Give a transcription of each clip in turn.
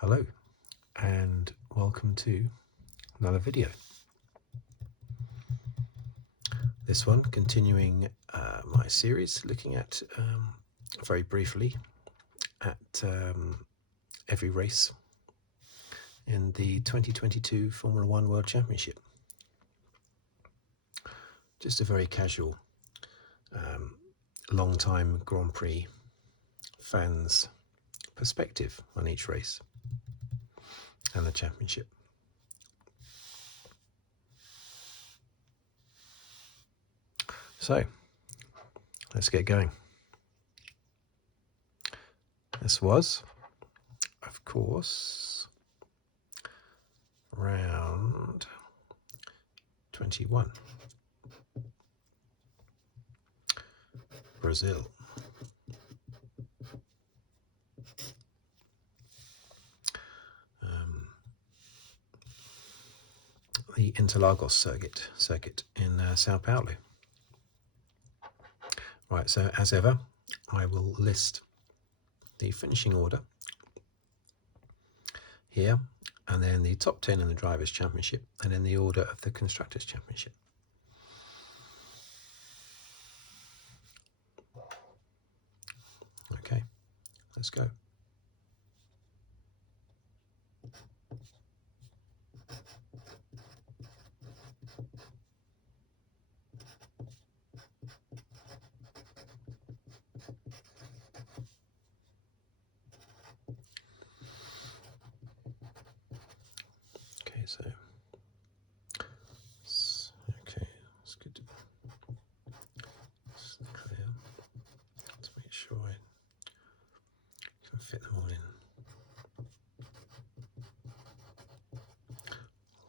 Hello and welcome to another video. This one continuing my series looking at very briefly at every race in the 2022 Formula One World Championship. Just a very casual long-time Grand Prix fans' perspective on each race and the championship. So let's get going. This was, of course, round 21, Brazil. The Interlagos circuit in Sao Paulo. Right, so as ever, I will list the finishing order here, and then the top 10 in the Drivers' Championship, and then the order of the Constructors' Championship. Okay, let's go. Okay, so okay, it's good to clear. Let's make sure I can fit them all in.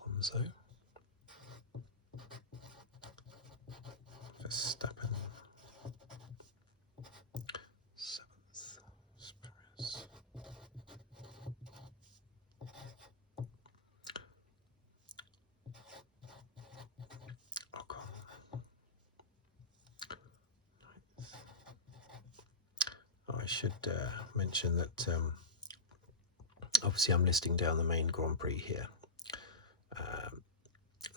Alonso, Verstappen, 7th, Perez. I should mention that obviously I'm listing down the main Grand Prix here,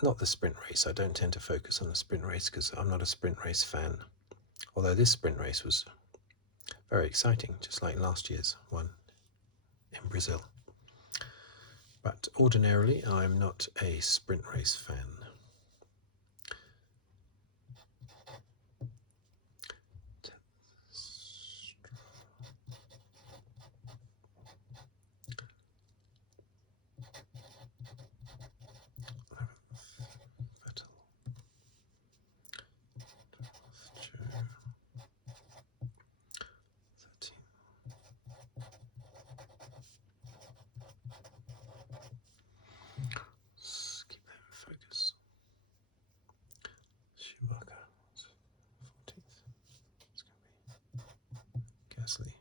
not the sprint race. I don't tend to focus on the sprint race because I'm not a sprint race fan, although this sprint race was very exciting, just like last year's one in Brazil. But ordinarily I'm not a sprint race fan. Gasly,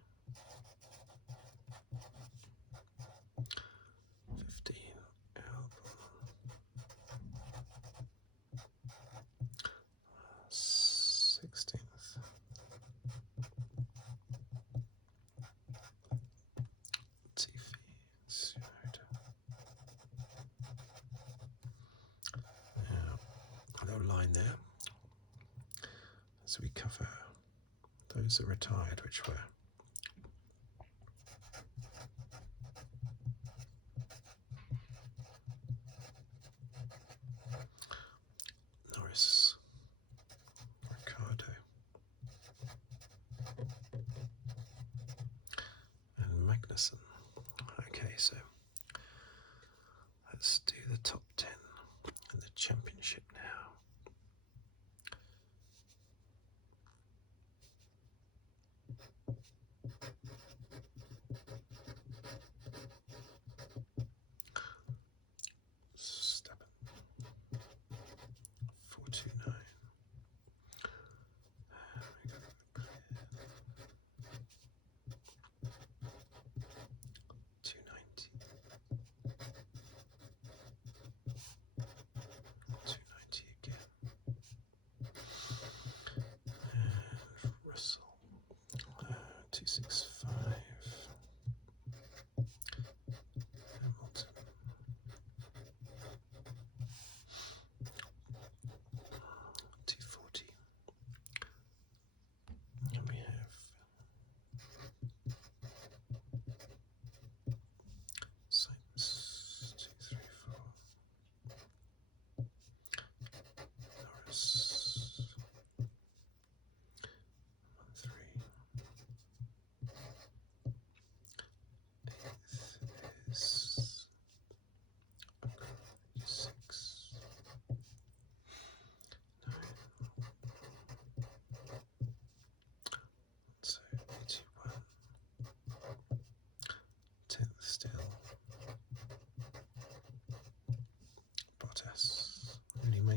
15, Albon, 16th, Tiffy, Tsunoda. Now, a little line there as we cover those that retired, which were Norris, Ricardo, and Magnussen. Okay, so let's do the top 10 in the championship now. Verstappen, 429.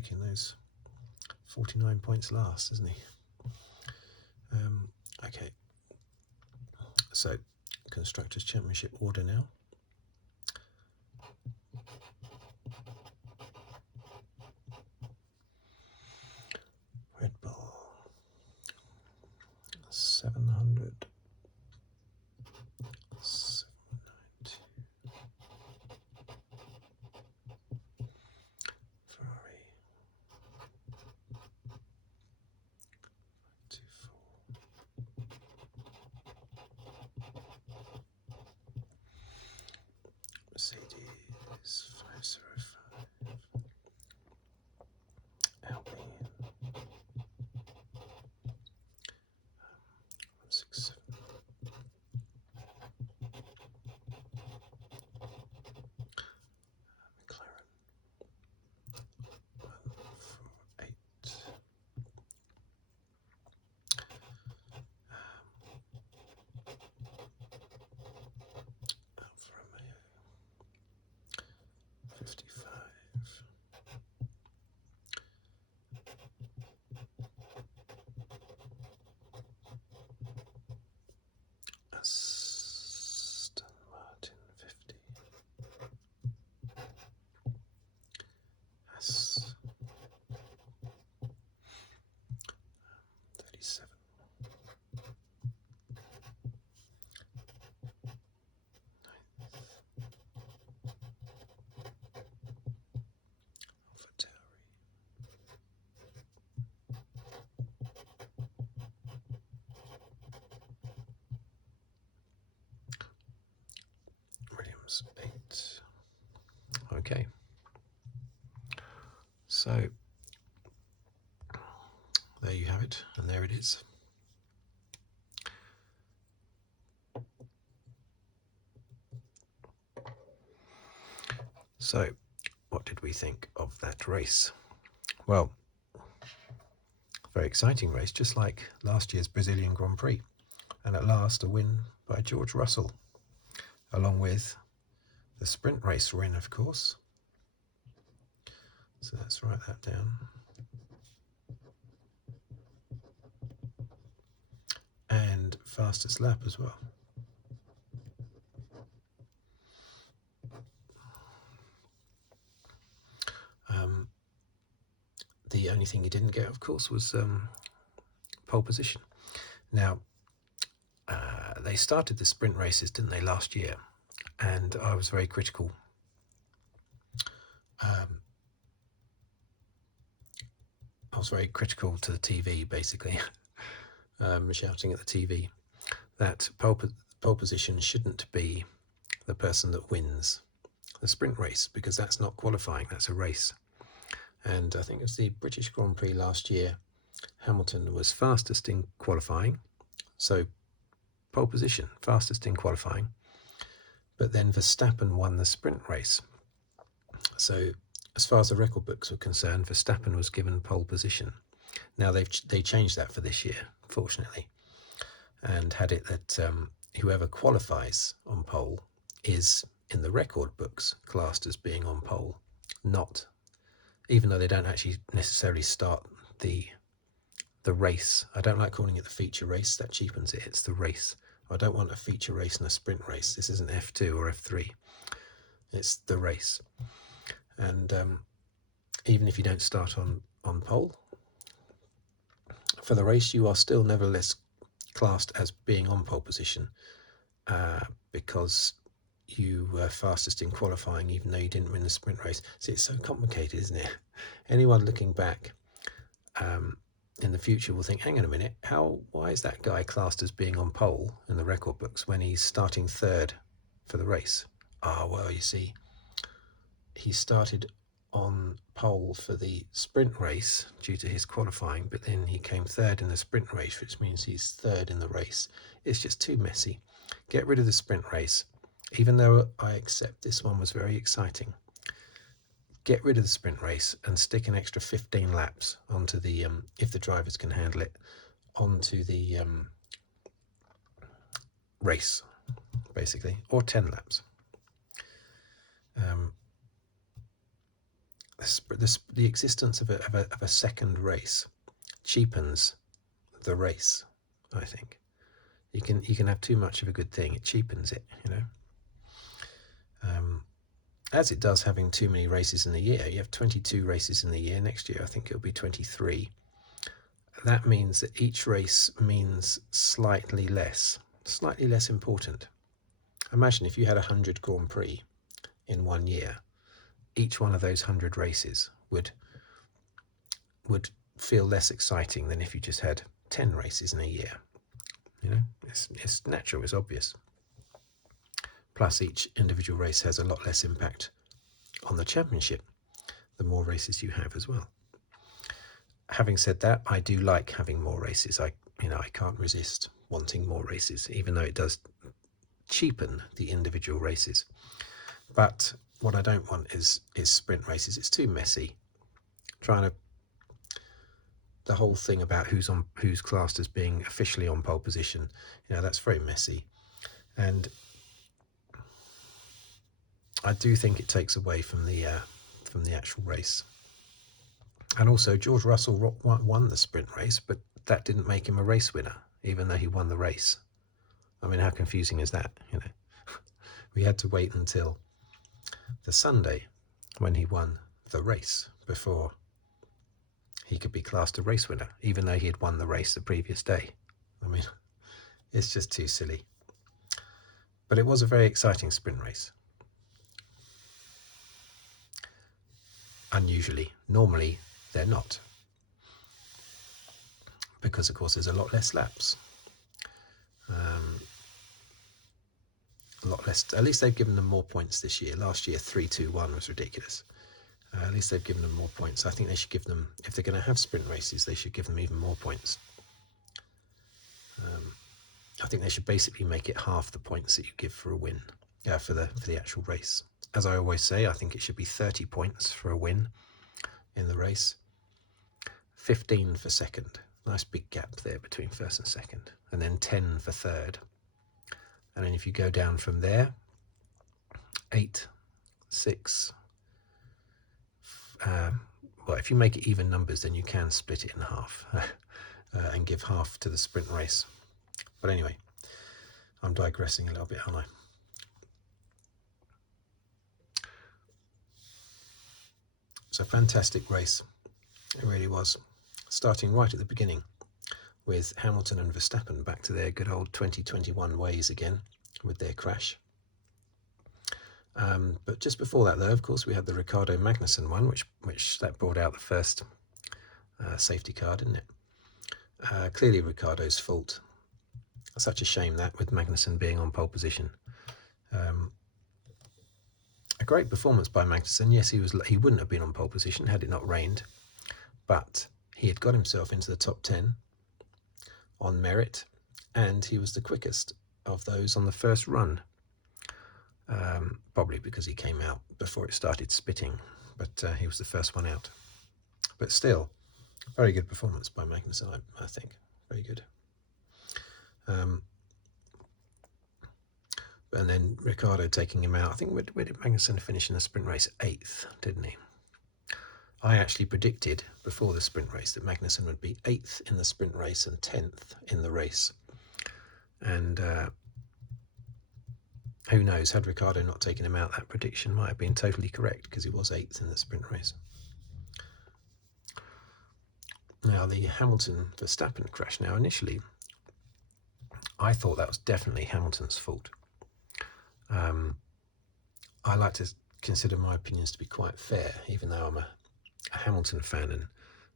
making those 49 points last, isn't he? Okay, so Constructors' Championship order now. Red Bull 700, 792, Ferrari 24, Mercedes 505, Alpine 167, McLaren 148, Alfa Romeo 55, Aston Martin 50, S 37, AlphaTauri, Williams 8. Okay, so there you have it, and there it is. So, what did we think of that race? Well, very exciting race, just like last year's Brazilian Grand Prix. And at last, a win by George Russell, along with the sprint race win, of course. So let's write that down. And fastest lap as well. The only thing he didn't get, of course, was pole position. Now, they started the sprint races, didn't they, last year? And I was very critical. I was very critical to the TV, basically, shouting at the TV that pole position shouldn't be the person that wins the sprint race, because that's not qualifying, that's a race. And I think it was the British Grand Prix last year, Hamilton was fastest in qualifying, so pole position, fastest in qualifying, but then Verstappen won the sprint race. So as far as the record books were concerned, Verstappen was given pole position. Now they changed that for this year, fortunately, and had it that whoever qualifies on pole is in the record books classed as being on pole, not, even though they don't actually necessarily start the race. I don't like calling it the feature race, that cheapens it. It's the race. I don't want a feature race and a sprint race. This isn't F2 or F3. It's the race. And even if you don't start on pole, for the race you are still nevertheless classed as being on pole position, because you were fastest in qualifying even though you didn't win the sprint race. See, it's so complicated, isn't it? Anyone looking back in the future will think, hang on a minute, why is that guy classed as being on pole in the record books when he's starting third for the race? Well, you see, he started on pole for the sprint race due to his qualifying, but then he came third in the sprint race, which means he's third in the race. It's just too messy. Get rid of the sprint race, even though I accept this one was very exciting. Get rid of the sprint race and stick an extra 15 laps onto the, if the drivers can handle it, onto the race, basically, or 10 laps. the existence of a second race cheapens the race. I think you can have too much of a good thing; it cheapens it, as it does having too many races in the year. You have 22 races in the year. Next year, I think it'll be 23. That means that each race means slightly less important. Imagine if you had 100 Grand Prix in 1 year. Each one of those 100 races would feel less exciting than if you just had 10 races in a year. It's natural, it's obvious. Plus, each individual race has a lot less impact on the championship, the more races you have as well. Having said that, I do like having more races. I can't resist wanting more races, even though it does cheapen the individual races. But what I don't want is sprint races. It's too messy. The whole thing about who's classed as being officially on pole position, that's very messy, and I do think it takes away from the actual race. And also, George Russell won the sprint race, but that didn't make him a race winner, even though he won the race. I mean, how confusing is that? We had to wait until the Sunday when he won the race before he could be classed a race winner, even though he had won the race the previous day. I mean, it's just too silly. But it was a very exciting sprint race. Unusually. Normally, they're not. Because, of course, there's a lot less laps. A lot less. At least they've given them more points this year. Last year, 3-2-1 was ridiculous. At least they've given them more points. I think they should give them, if they're going to have sprint races, they should give them even more points. I think they should basically make it half the points that you give for a win, for the actual race. As I always say, I think it should be 30 points for a win in the race, 15 for second. Nice big gap there between first and second, and then 10 for third. And then if you go down from there, 8, 6. Well, if you make it even numbers, then you can split it in half and give half to the sprint race. But anyway, I'm digressing a little bit, aren't I? It's a fantastic race. It really was. Starting right at the beginning with Hamilton and Verstappen back to their good old 2021 ways again with their crash. But just before that, though, of course, we had the Ricciardo Magnussen one, which that brought out the first safety car, didn't it? Clearly Ricciardo's fault. Such a shame that, with Magnussen being on pole position. A great performance by Magnussen. Yes, he wouldn't have been on pole position had it not rained, but he had got himself into the top 10 on merit, and he was the quickest of those on the first run. Probably because he came out before it started spitting, but he was the first one out. But still, very good performance by Magnussen, I think. Very good. And then Ricciardo taking him out. I think where did Magnussen finish in the sprint race? 8th, didn't he? I actually predicted before the sprint race that Magnussen would be 8th in the sprint race and 10th in the race. And who knows, had Ricciardo not taken him out, that prediction might have been totally correct, because he was 8th in the sprint race. Now, the Hamilton-Verstappen crash. Now, initially, I thought that was definitely Hamilton's fault. I like to consider my opinions to be quite fair, even though I'm a Hamilton fan and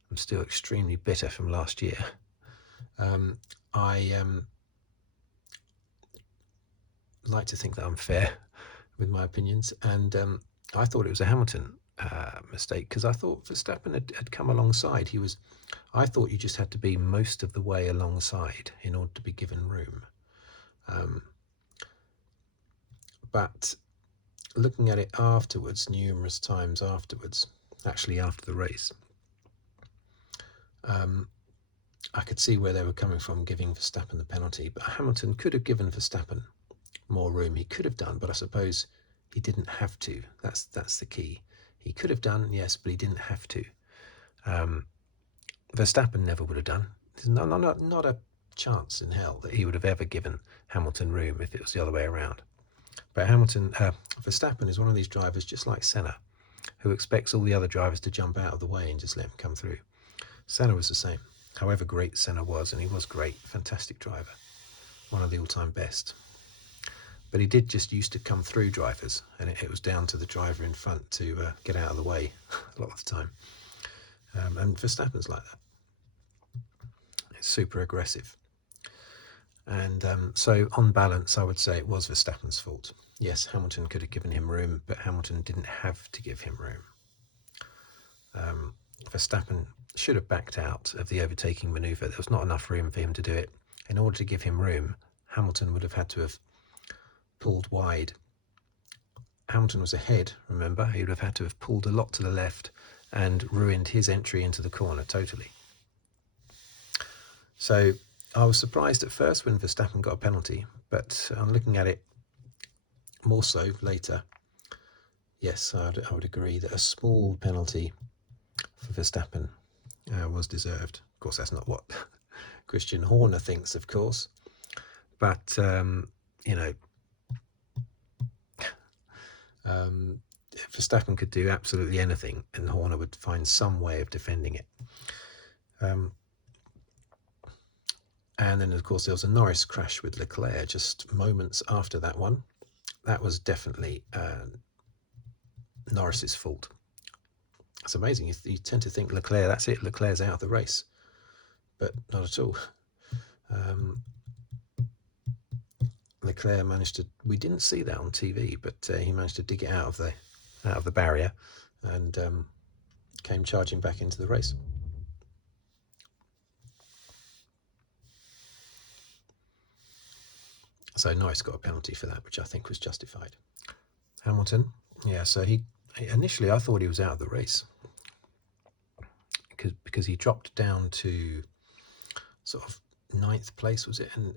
I'm still extremely bitter from last year. I like to think that I'm fair with my opinions, and I thought it was a Hamilton mistake, because I thought Verstappen had come alongside. I thought you just had to be most of the way alongside in order to be given room. But looking at it afterwards, numerous times afterwards, actually after the race, I could see where they were coming from, giving Verstappen the penalty. But Hamilton could have given Verstappen more room. He could have done, but I suppose he didn't have to. That's the key. He could have done, yes, but he didn't have to. Verstappen never would have done. There's not a chance in hell that he would have ever given Hamilton room if it was the other way around. But Verstappen is one of these drivers, just like Senna, who expects all the other drivers to jump out of the way and just let him come through. Senna was the same. However great Senna was, and he was great, fantastic driver, one of the all-time best. But he did just used to come through drivers, and it was down to the driver in front to get out of the way a lot of the time. And Verstappen's like that. It's super aggressive. And so on balance, I would say it was Verstappen's fault. Yes, Hamilton could have given him room, but Hamilton didn't have to give him room. Verstappen should have backed out of the overtaking manoeuvre. There was not enough room for him to do it. In order to give him room, Hamilton would have had to have pulled wide. Hamilton was ahead, remember? He would have had to have pulled a lot to the left and ruined his entry into the corner totally. So I was surprised at first when Verstappen got a penalty, but I'm looking at it more so later. Yes, I would agree that a small penalty for Verstappen was deserved. Of course, that's not what Christian Horner thinks, of course. But, Verstappen could do absolutely anything, and Horner would find some way of defending it. And then, of course, there was a Norris crash with Leclerc just moments after that one. That was definitely Norris's fault. It's amazing. You tend to think Leclerc, that's it, Leclerc's out of the race. But not at all. Leclerc managed to, we didn't see that on TV, but he managed to dig it out of the barrier and came charging back into the race. So Norris got a penalty for that, which I think was justified. Hamilton, yeah, so he initially I thought he was out of the race because he dropped down to sort of 9th place, was it? And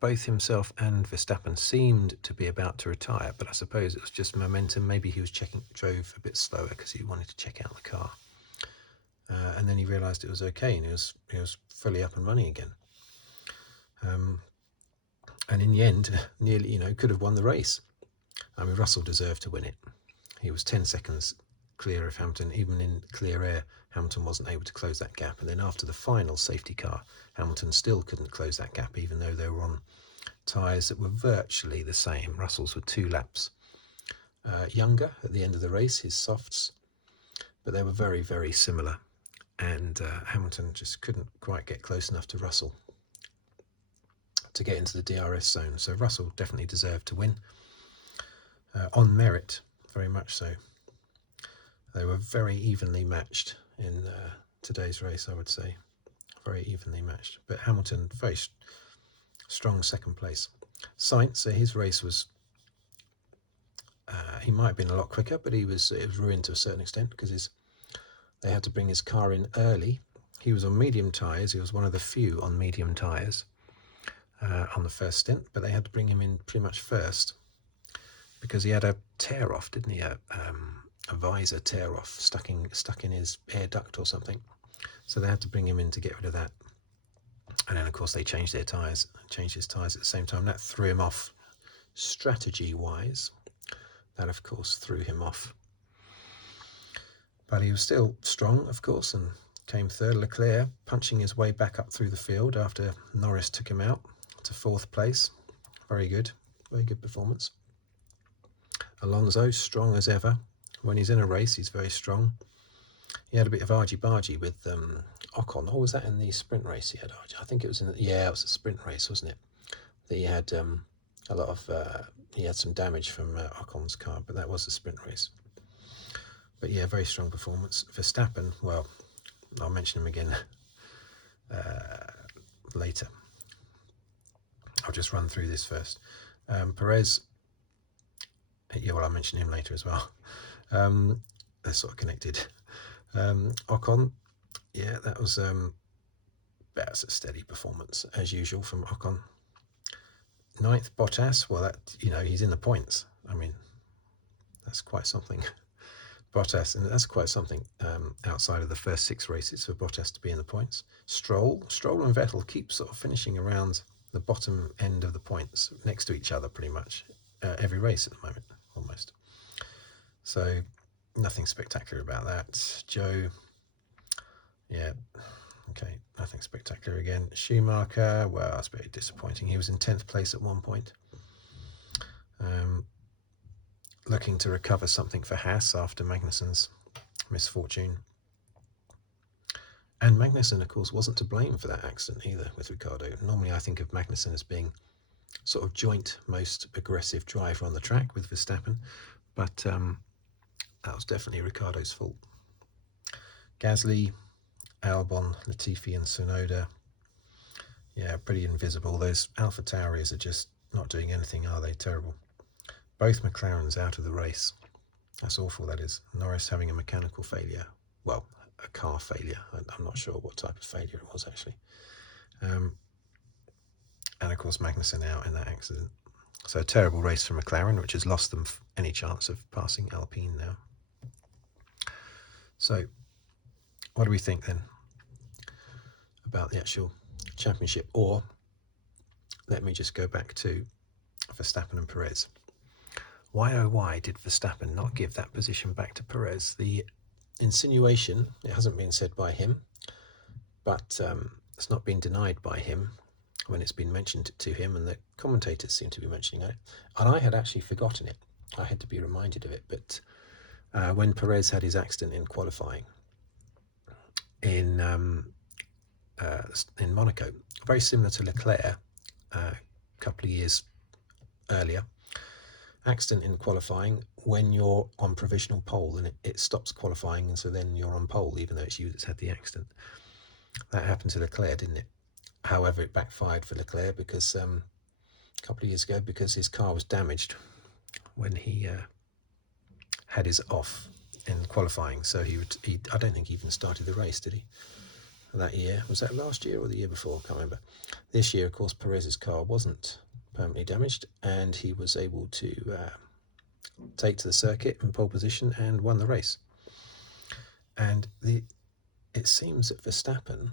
both himself and Verstappen seemed to be about to retire, but I suppose it was just momentum. Maybe he was drove a bit slower because he wanted to check out the car, and then he realised it was okay, and he was fully up and running again. And in the end, nearly, could have won the race. I mean, Russell deserved to win it. He was 10 seconds clear of Hamilton. Even in clear air, Hamilton wasn't able to close that gap. And then after the final safety car, Hamilton still couldn't close that gap, even though they were on tyres that were virtually the same. Russell's were 2 laps younger at the end of the race, his softs, but they were very, very similar. And Hamilton just couldn't quite get close enough to Russell to get into the DRS zone. So Russell definitely deserved to win on merit, very much so. They were very evenly matched in today's race, I would say. Very evenly matched. But Hamilton, very strong second place. Sainz, so his race was, he might have been a lot quicker, but it was ruined to a certain extent because they had to bring his car in early. He was on medium tyres. He was one of the few on medium tyres on the first stint, but they had to bring him in pretty much first because he had a tear off, didn't he? A visor tear off stuck in his air duct or something. So they had to bring him in to get rid of that. And then, of course, they changed his tyres at the same time. That threw him off strategy-wise. That, of course, threw him off. But he was still strong, of course, and came third. Leclerc punching his way back up through the field after Norris took him out to 4th place. Very good performance. Alonso, strong as ever. When he's in a race, he's very strong. He had a bit of argy-bargy with Ocon. Or was that in the sprint race he had argy? I think it was it was a sprint race, wasn't it? That he had a lot of, he had some damage from Ocon's car, but that was a sprint race. But yeah, very strong performance. Verstappen, well, I'll mention him again later. I'll just run through this first. Perez, yeah, well, I'll mention him later as well. They're sort of connected. Ocon, yeah, that's a steady performance as usual from Ocon. 9th, Bottas, well, that, he's in the points. I mean, that's quite something. Bottas, and that's quite something outside of the first 6 races for Bottas to be in the points. Stroll and Vettel keep sort of finishing around the bottom end of the points, next to each other pretty much every race at the moment, almost. So nothing spectacular about that. Joe, yeah, okay, nothing spectacular again. Schumacher, well, that's very disappointing. He was in 10th place at one point. Looking to recover something for Haas after Magnussen's misfortune. And Magnussen, of course, wasn't to blame for that accident either with Ricciardo. Normally I think of Magnussen as being sort of joint most aggressive driver on the track with Verstappen, but that was definitely Ricciardo's fault. Gasly, Albon, Latifi and Tsunoda, yeah, pretty invisible. Those AlphaTauris are just not doing anything, are they? Terrible. Both McLarens out of the race. That's awful, that is. Norris having a mechanical failure. Well, a car failure. I'm not sure what type of failure it was, actually. And, of course, Magnussen out in that accident. So a terrible race for McLaren, which has lost them any chance of passing Alpine now. So what do we think, then, about the actual championship? Or let me just go back to Verstappen and Perez. Why, oh why, did Verstappen not give that position back to Perez? The insinuation, it hasn't been said by him, but it's not been denied by him when it's been mentioned to him, and the commentators seem to be mentioning it. And I had actually forgotten it. I had to be reminded of it. But when Perez had his accident in qualifying in Monaco, very similar to Leclerc a couple of years earlier, accident in qualifying when you're on provisional pole and it stops qualifying, and so then you're on pole even though it's you that's had the accident. That happened to Leclerc, didn't it? However, it backfired for Leclerc because a couple of years ago, because his car was damaged when he had his off in qualifying. So he I don't think he even started the race, did he? That year, was that last year or the year before? I can't remember. This year, of course, Perez's car wasn't permanently damaged, and he was able to take to the circuit in pole position and won the race. And it seems that Verstappen,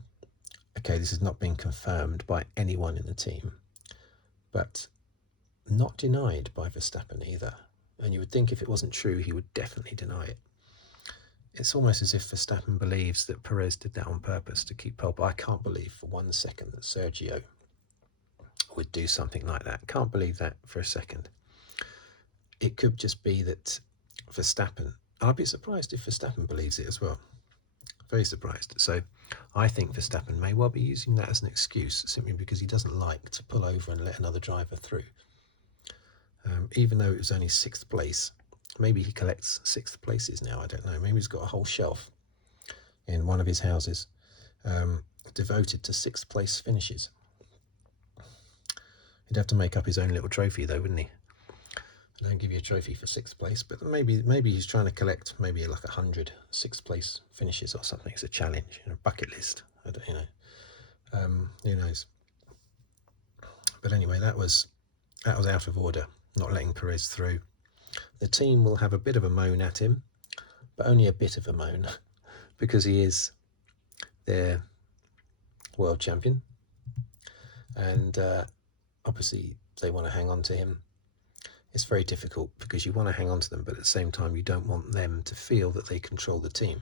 okay, this has not been confirmed by anyone in the team, but not denied by Verstappen either. And you would think if it wasn't true, he would definitely deny it. It's almost as if Verstappen believes that Perez did that on purpose to keep pole. But I can't believe for 1 second that Sergio would do something like that. Can't believe that for a second. It could just be that Verstappen, I'd be surprised if Verstappen believes it as well. Very surprised. So I think Verstappen may well be using that as an excuse, simply because he doesn't like to pull over and let another driver through. Even though it was only 6th place, maybe he collects 6th places now, I don't know. Maybe he's got a whole shelf in one of his houses devoted to 6th place finishes. He'd have to make up his own little trophy though, wouldn't he? I don't give you a trophy for 6th place, but maybe he's trying to collect maybe like 100 6th place finishes or something. It's a challenge, bucket list. I don't, who knows? But anyway, that was out of order, not letting Perez through. The team will have a bit of a moan at him, but only a bit of a moan, because he is their world champion, and obviously they want to hang on to him. It's very difficult because you want to hang on to them, but at the same time you don't want them to feel that they control the team.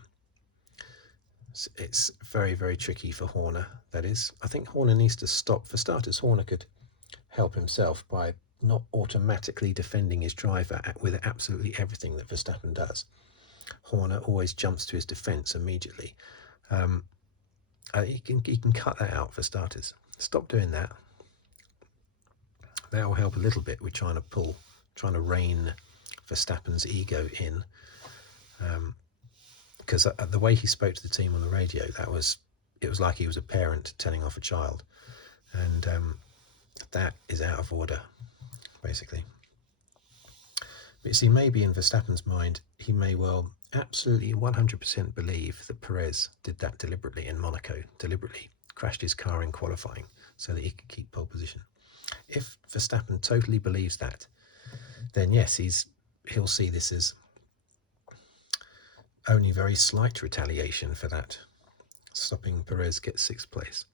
It's very, very tricky for Horner, that is. I think Horner needs to stop. For starters, Horner could help himself by not automatically defending his driver with absolutely everything that Verstappen does. Horner always jumps to his defence immediately. He can cut that out for starters. Stop doing that. That will help a little bit with trying to rein Verstappen's ego in. Because the way he spoke to the team on the radio, it was like he was a parent telling off a child. And that is out of order, basically. But you see, maybe in Verstappen's mind, he may well absolutely 100% believe that Perez did that deliberately in Monaco, deliberately crashed his car in qualifying so that he could keep pole position. If Verstappen totally believes that, then yes, he'll see this as only very slight retaliation for that, stopping Perez get 6th place.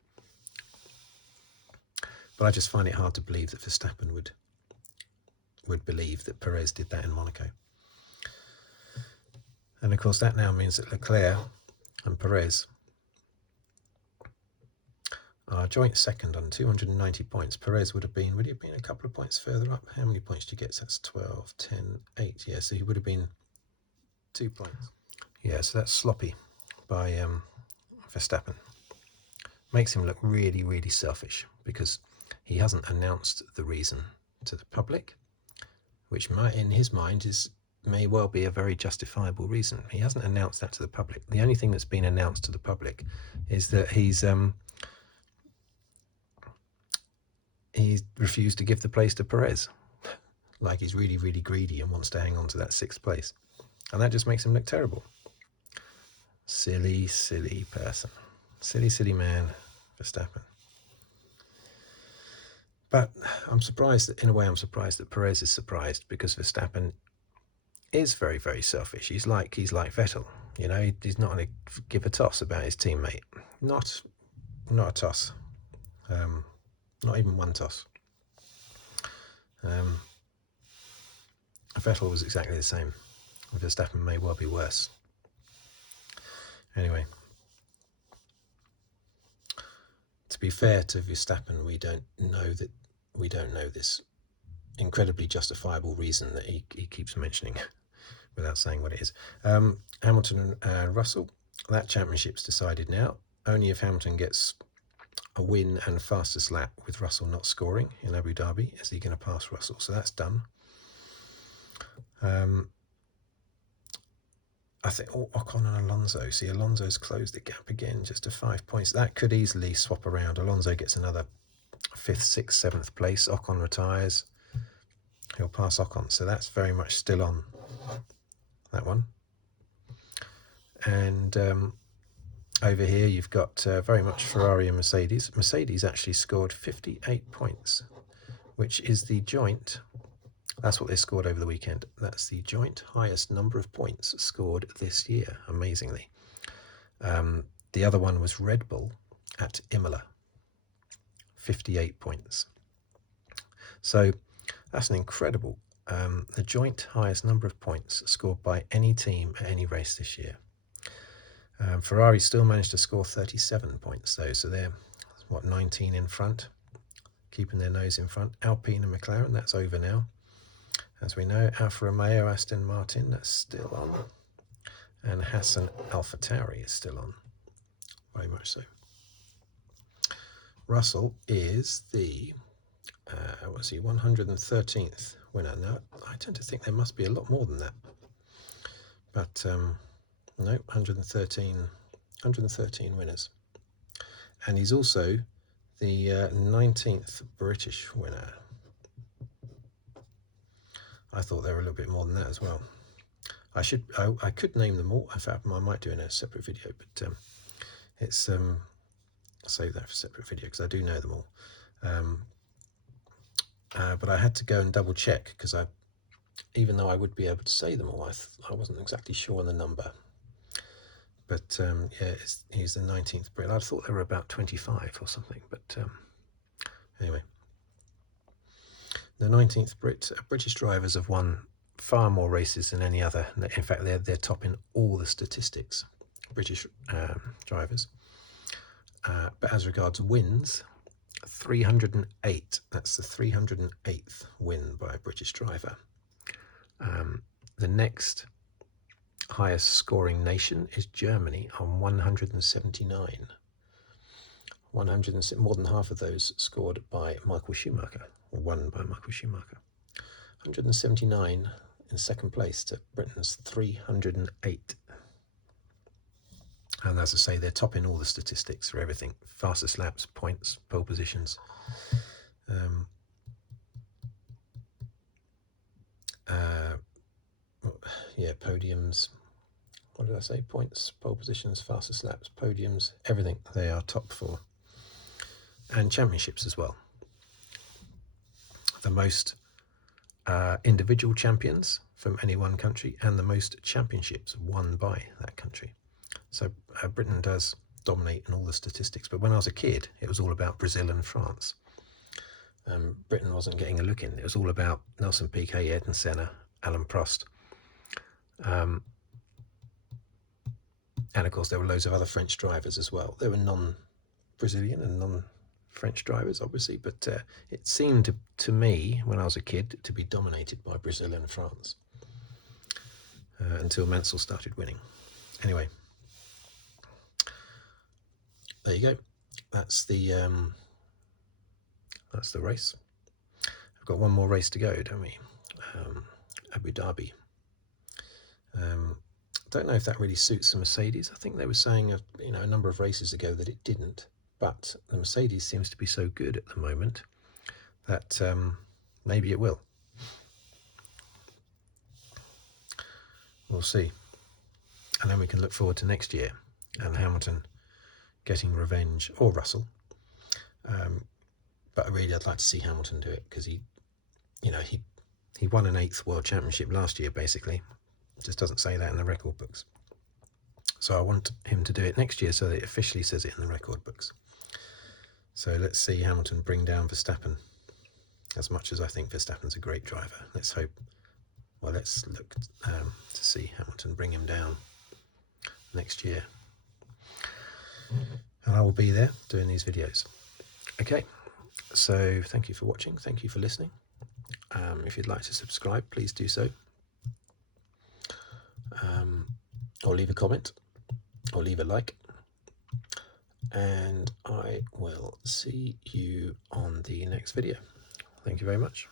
But I just find it hard to believe that Verstappen would believe that Perez did that in Monaco. And of course that now means that Leclerc and Perez are joint second on 290 points. Perez would he have been a couple of points further up? How many points do you get? So that's 12, 10, 8. Yeah, so he would have been 2 points. Yeah, so that's sloppy by Verstappen. Makes him look really, really selfish because he hasn't announced the reason to the public, which might, in his mind, may well be a very justifiable reason. He hasn't announced that to the public. The only thing that's been announced to the public is that he's refused to give the place to Perez, like he's really, really greedy and wants to hang on to that 6th place. And that just makes him look terrible. Silly, silly person. Silly, silly man, Verstappen. But I'm surprised that, in a way, I'm surprised that Perez is surprised, because Verstappen is very, very selfish. He's like Vettel. You know, he's not going to give a toss about his teammate. Not a toss. Not even one toss. Vettel was exactly the same. Verstappen may well be worse. Anyway, to be fair to Verstappen, we don't know this incredibly justifiable reason that he keeps mentioning without saying what it is. Hamilton and Russell, that championship's decided now. Only if Hamilton gets a win and fastest lap with Russell not scoring in Abu Dhabi is he going to pass Russell. So that's done. I think Ocon and Alonso. See, Alonso's closed the gap again just to 5 points. That could easily swap around. Alonso gets another 5th, 6th, 7th place. Ocon retires. He'll pass Ocon. So that's very much still on, that one. And over here you've got very much Ferrari and Mercedes. Mercedes actually scored 58 points, which is the joint. That's what they scored over the weekend. That's the joint highest number of points scored this year, amazingly. The other one was Red Bull at Imola, 58 points. So that's an incredible, the joint highest number of points scored by any team at any race this year. Ferrari still managed to score 37 points though, so they're, 19 in front, keeping their nose in front. Alpine and McLaren, that's over now. As we know, Alfa Romeo, Aston Martin, that's still on. And Hassan AlphaTauri is still on, very much so. Russell is the, 113th winner. Now, I tend to think there must be a lot more than that. But, no, 113 winners. And he's also the 19th British winner. I thought there were a little bit more than that as well. I could name them all. In fact, I might do in a separate video, but it's I'll save that for a separate video because I do know them all. But I had to go and double check because even though I would be able to say them all, I wasn't exactly sure on the number. But yeah, he's the 19th Brit. I thought there were about 25 or something. But anyway. The 19th British drivers have won far more races than any other. In fact, they're topping all the statistics, British drivers. But as regards wins, 308. That's the 308th win by a British driver. The next highest scoring nation is Germany on 179. More than half of those scored by Michael Schumacher. Won by Michael Schumacher. 179 in second place to Britain's 308. And as I say, they're topping all the statistics for everything. Fastest laps, points, pole positions. Yeah, podiums. What did I say? Points, pole positions, fastest laps, podiums, everything. They are top four. And championships as well. The most individual champions from any one country, and the most championships won by that country. So Britain does dominate in all the statistics, but when I was a kid, it was all about Brazil and France. Britain wasn't getting a look in. It was all about Nelson Piquet, Ayrton Senna, Alain Prost. And of course, there were loads of other French drivers as well. There were non-Brazilian and non-French drivers, obviously, but it seemed to me, when I was a kid, to be dominated by Brazil and France until Mansell started winning. Anyway, there you go. That's the race. We've got one more race to go, don't we? Abu Dhabi. Don't know if that really suits the Mercedes. I think they were saying a number of races ago that it didn't, but the Mercedes seems to be so good at the moment that maybe it will. We'll see. And then we can look forward to next year and Hamilton getting revenge, or Russell. But really, I'd like to see Hamilton do it, because he won an 8th World Championship last year, basically. It just doesn't say that in the record books. So I want him to do it next year so that it officially says it in the record books. So let's see Hamilton bring down Verstappen. As much as I think Verstappen's a great driver, let's look to see Hamilton bring him down next year. And I will be there doing these videos. Okay, so thank you for watching. Thank you for listening. If you'd like to subscribe, please do so. Or leave a comment, or leave a like. And I will see you on the next video. Thank you very much.